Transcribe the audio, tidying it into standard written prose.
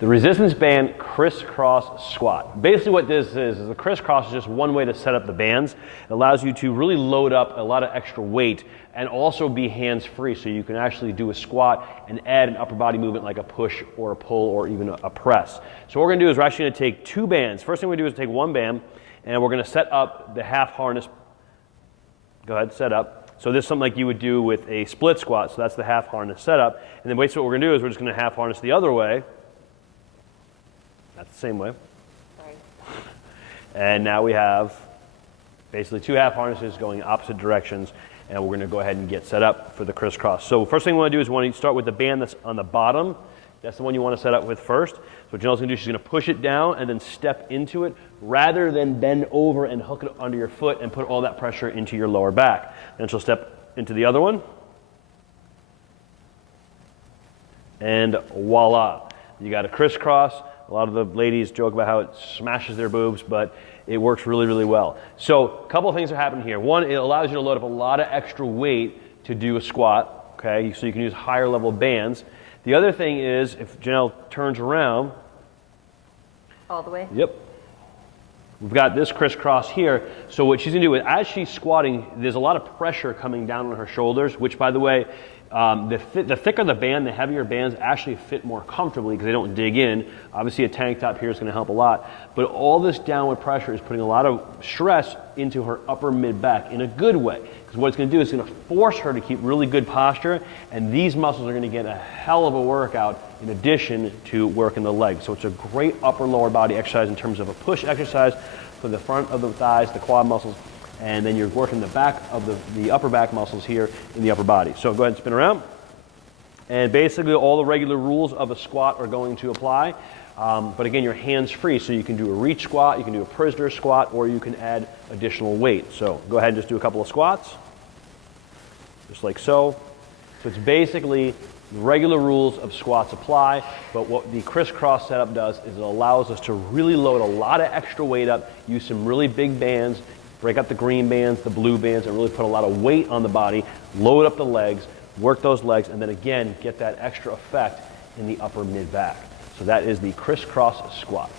The resistance band crisscross squat. Basically what this is the crisscross is just one way to set up the bands. It allows you to really load up a lot of extra weight and also be hands-free, so you can actually do a squat and add an upper body movement like a push or a pull or even a press. So what we're gonna do is we're actually gonna take two bands. First thing we do is take one band and we're gonna set up the half harness. Go ahead, set up. So this is something like you would do with a split squat, so that's the half harness setup. And then basically what we're gonna do is we're just gonna half harness the other way. That's the same way. Sorry. And now we have basically two half harnesses going opposite directions, and we're going to go ahead and get set up for the crisscross. So first thing we want to do is we want to start with the band that's on the bottom. That's the one you want to set up with first. So what Janelle's going to do, she's going to push it down and then step into it rather than bend over and hook it under your foot and put all that pressure into your lower back. Then she'll step into the other one. And voila. You got a crisscross. A lot of the ladies joke about how it smashes their boobs, but it works really, really well. So a couple of things are happening here. One, it allows you to load up a lot of extra weight to do a squat, okay? So you can use higher level bands. The other thing is, if Janelle turns around. All the way? Yep. We've got this crisscross here. So what she's gonna do is, as she's squatting, there's a lot of pressure coming down on her shoulders, which by the way, the thicker the band, the heavier bands actually fit more comfortably because they don't dig in. Obviously a tank top here is going to help a lot, but all this downward pressure is putting a lot of stress into her upper mid back in a good way, because what it's going to do is it's going to force her to keep really good posture, and these muscles are going to get a hell of a workout in addition to working the legs. So it's a great upper lower body exercise in terms of a push exercise for the front of the thighs, the quad muscles, and then you're working the back of the upper back muscles here in the upper body. So go ahead and spin around. And basically all the regular rules of a squat are going to apply. But again, you're hands-free, so you can do a reach squat, you can do a prisoner squat, or you can add additional weight. So go ahead and just do a couple of squats, just like so. So it's basically the regular rules of squats apply, but what the crisscross setup does is it allows us to really load a lot of extra weight up, use some really big bands, break up the green bands, the blue bands, and really put a lot of weight on the body, load up the legs, work those legs, and then again, get that extra effect in the upper mid back. So that is the crisscross squat.